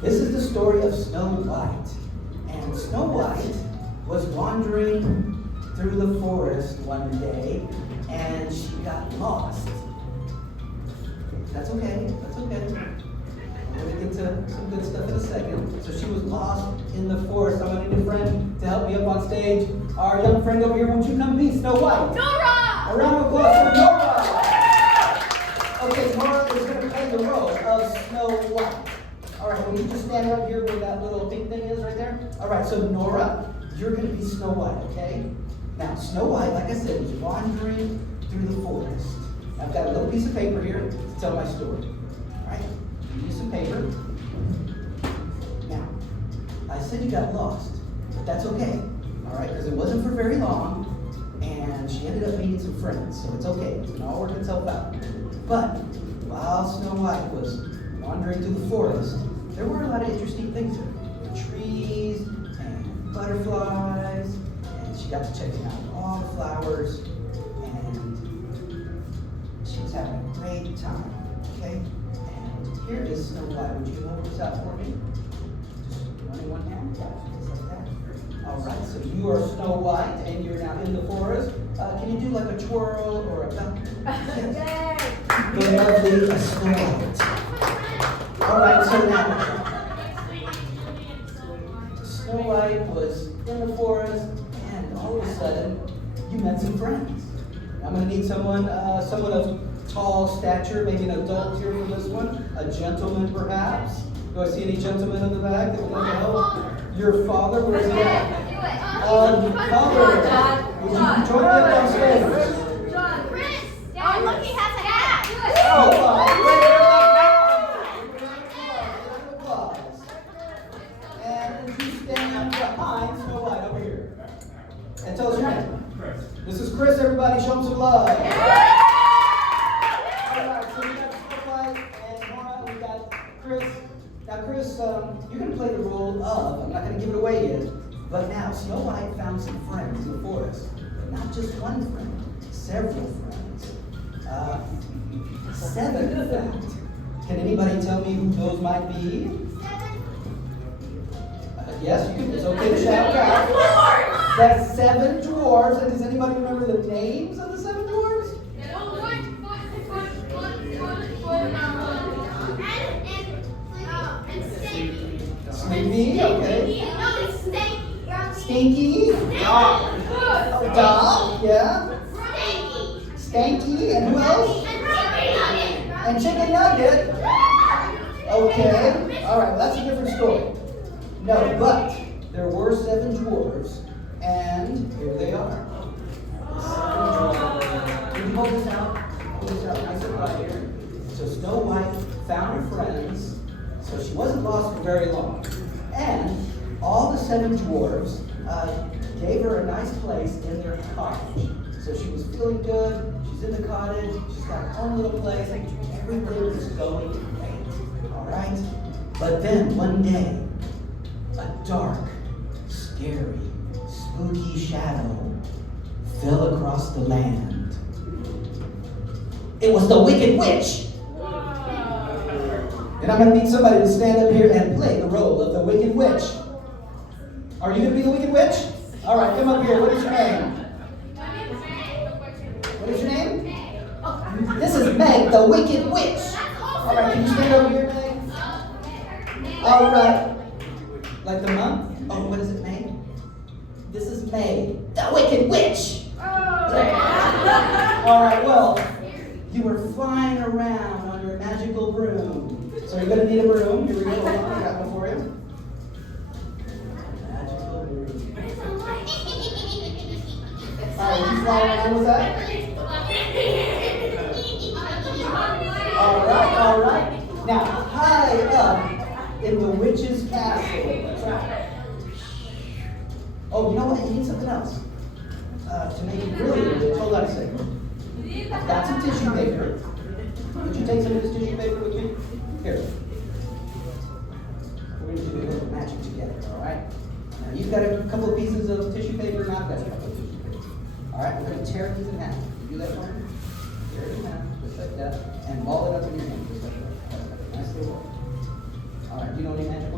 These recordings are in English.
This is the story of Snow White. And Snow White was wandering through the forest one day, and she got lost. That's okay, that's okay. We're going to get to some good stuff in a second. So she was lost in the forest. I'm going to need a friend to help me up on stage. Our young friend over here, won't you come meet Snow White? Nora! A round of applause for Nora! Okay, Nora is going to play the role of Snow White. All right, will you just stand up here where that little pink thing is right there? All right, so Nora, you're going to be Snow White, okay? Now, Snow White, like I said, was wandering through the forest. I've got a little piece of paper here to tell my story. All right, use some paper. Now, I said you got lost, but that's okay. All right, because it wasn't for very long, and she ended up meeting some friends, so it's okay. It's going to all work itself out. But while Snow White was wandering through the forest, there were a lot of interesting things there. The trees and butterflies, and she got to check out all the flowers, and she was having a great time, okay? And here is Snow White. Would you hold this out for me? Just one in one hand, yeah, just like that. All right, so you are Snow White, and you're now in the forest. Can you do like a twirl or a bump? Yes. The lovely Snow White. All right, so now, Snow White was in the forest, and all of a sudden, you met some friends. I'm going to need someone of tall stature, maybe an adult here for this one, a gentleman perhaps. Do I see any gentlemen in the back that would like to help? Your father, where's he at? Father, would you join me up on stage? John, Chris, oh look, he has a hat. Do it. Oh, and you stand behind Snow White over here. And tell us your name. Chris. This is Chris, everybody. Show him some love. All right, so we got Snow White and Nora, we got Chris. Now, Chris, you're going to play the role of, I'm not going to give it away yet, but now Snow White found some friends in the forest. But not just one friend, several friends. 7, in fact. Can anybody tell me who those might be? 7. Yes, you can. It's okay to shout out. That's 7 dwarves. And does anybody remember the names of the 7 dwarves? Sleepy, okay. Stinky. Dog, yeah. Stanky, and who else? And Chicken Nugget. Okay. All right, well, that's a different story. No, but there were 7 dwarves, and here they are. Can you hold this out? Hold this out nice and quiet here. So Snow White found her friends, so she wasn't lost for very long. And all the 7 dwarves gave her a nice place in their cottage. So she was feeling good. She's in the cottage. She's got her own little place. Everything is going great. All right? But then one day, a dark, scary, spooky shadow fell across the land. It was the Wicked Witch. And I'm going to need somebody to stand up here and play the role of the Wicked Witch. Are you going to be the Wicked Witch? All right, come up here. What is your name? What is your name? This is Meg, the Wicked Witch. All right, can you stand over here, Meg? All right. Like the month? Oh, what is it, May? This is May, the Wicked Witch. All right, well, you were flying around on your magical broom. So you're going to need a broom. Here we go. Hold on, I got one for you. Magical broom. All right, you fly around with that? All right. Now, high up in the witch's castle. Oh, you know what? You need something else. To make it really rich. Hold on a second. I've got some tissue paper. Would you take some of this tissue paper with me? Here. We're going to do a little magic together, all right? Now, you've got a couple of pieces of tissue paper, and I've got a couple of tissue paper. All right, we're going to tear these in half. You do that for me? Tear it in half, just like that, and ball it up in your hand, just like that. Nice little. All right, do you know any magic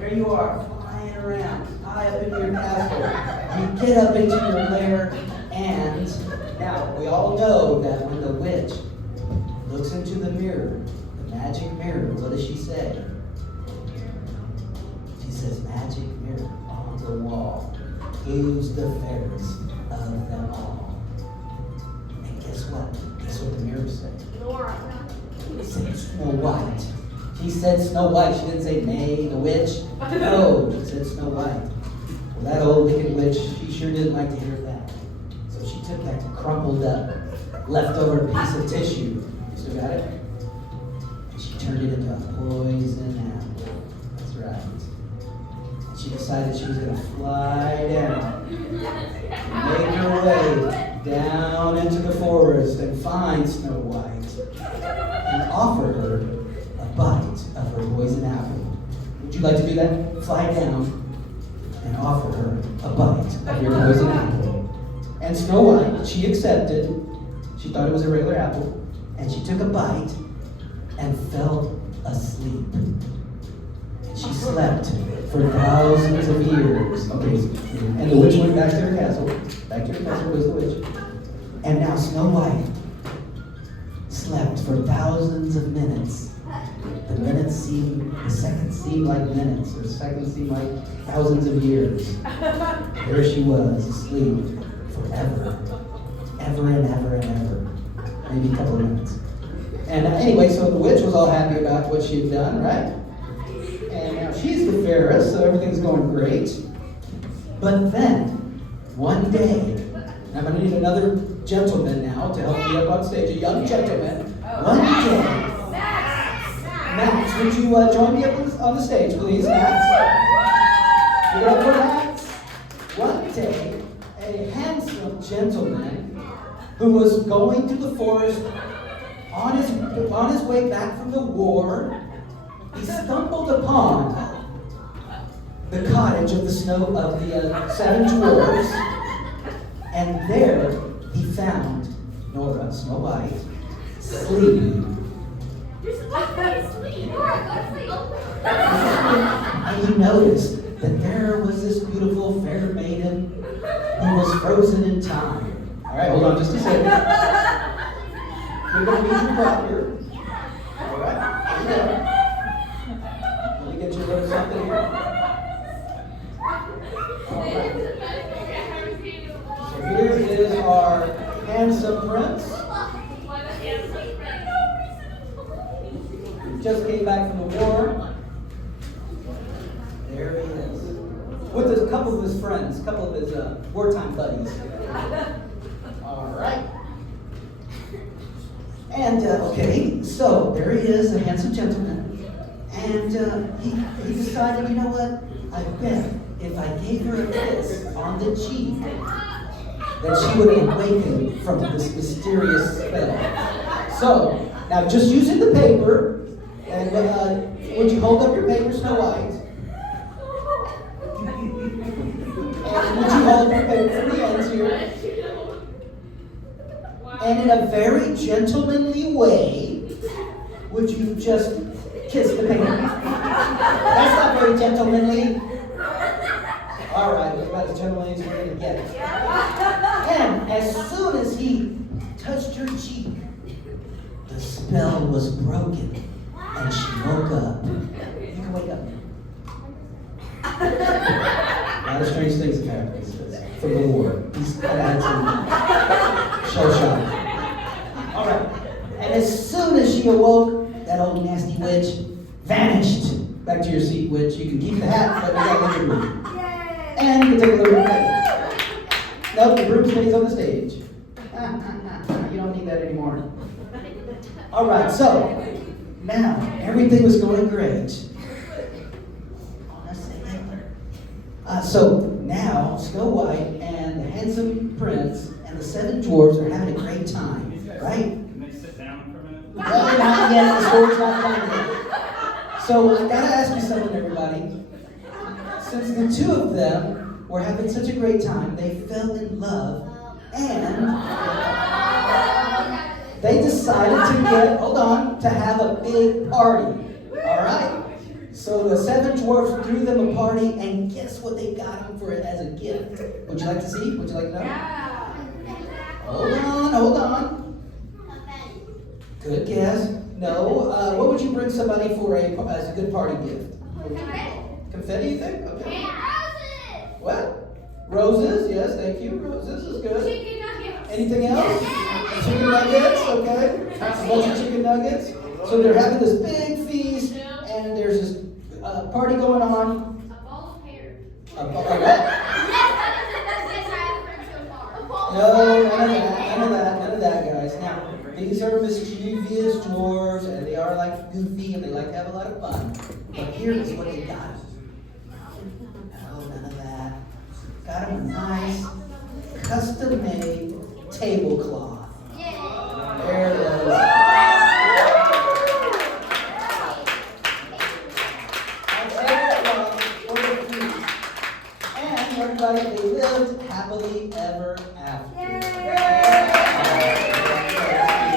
Here you are, flying around, high up in your castle. You get up into your lair, and now we all know that when the witch looks into the mirror, the magic mirror, what does she say? She says, magic mirror on the wall, who's the fairest of them all? And guess what? Guess what the mirror said? Nora. It said Snow White. She said Snow White. She didn't say May, the witch. No, she said Snow White. Well, that old wicked witch, she sure didn't like to hear that. So she took that crumpled up, leftover piece of tissue. You still got it? And she turned it into a poison apple. That's right. And she decided she was going to fly down and make her way down into the forest and find Snow White and offer her a bite of her poison apple. Would you like to do that? Fly down and offer her a bite of your poison apple. And Snow White, she accepted. She thought it was a regular apple. And she took a bite and fell asleep. And she slept for thousands of years. Okay, and the witch went back to her castle. Back to her castle was the witch. And now Snow White slept for thousands of minutes. The seconds seemed like minutes, or seconds seemed like thousands of years. There she was, asleep forever, ever and ever and ever. Maybe a couple of minutes. And anyway, so the witch was all happy about what she had done, right? And now she's the fairest, so everything's going great. But then, one day, I'm going to need another gentleman now to help me up on stage, a young gentleman. One day, Max, would you join me up on the stage, please, Max? Give it up for Max. One day, a handsome gentleman who was going to the forest on his way back from the war, he stumbled upon the cottage of the seven dwarves, and there he found Nora, Snow White, sleeping. You're supposed to sleep. Nora, go to sleep. And he noticed that there was this beautiful fair maiden who was frozen in time. All right, hold on just a second. You're going to need your prop here. All right, here we go. Let me get you a little something here. All right. So here is our handsome prince. Just came back from the war. There he is. With a couple of his friends, a couple of his wartime buddies. All right. And, okay, so there he is, a handsome gentleman. And he decided, you know what? I bet if I gave her a kiss on the cheek, that she would awaken from this mysterious spell. So, now just using the paper, and would you hold up your paper, Snow White? And would you hold up your paper from the ends here? And in a very gentlemanly way, would you just kiss the paper? That's not very gentlemanly. All right, we're about as gentlemanly as we're going to get. And as soon as he touched her cheek, the spell was broken. And she woke up. You can wake up. A lot of strange things have happened from the war. He's kind of had some shell shock. All right. And as soon as she awoke, that old nasty witch vanished. Back to your seat, witch. You can keep the hat, but you got the broom. And you can take a little bit. Nope, the broom stays on the stage. You don't need that anymore. All right, so. Now, everything was going great. So now, Snow White and the handsome prince and the seven dwarves are having a great time, right? Can they sit down for a minute? Well, not yet. The story's not done yet. So I gotta ask you something, everybody. Since the two of them were having such a great time, they fell in love, and they decided to have a big party. All right? So the 7 dwarfs threw them a party, and guess what they got them for it as a gift? Would you like to see? Would you like to know? Yeah. Hold on. Good guess. No. What would you bring somebody for as a good party gift? Confetti, you think? Okay. What? Roses? Yes, thank you. Roses is good. Chicken nuggets. Anything else? Chicken nuggets, okay. A bunch of chicken nuggets. So they're having this big feast, and there's this party going on. A ball of pears. A what? No, No, none of that, guys. Now, these are mischievous dwarves, and they are like goofy, and they like to have a lot of fun. But here is what they got. No, none of that. Got them a nice, custom-made tablecloth. There it is.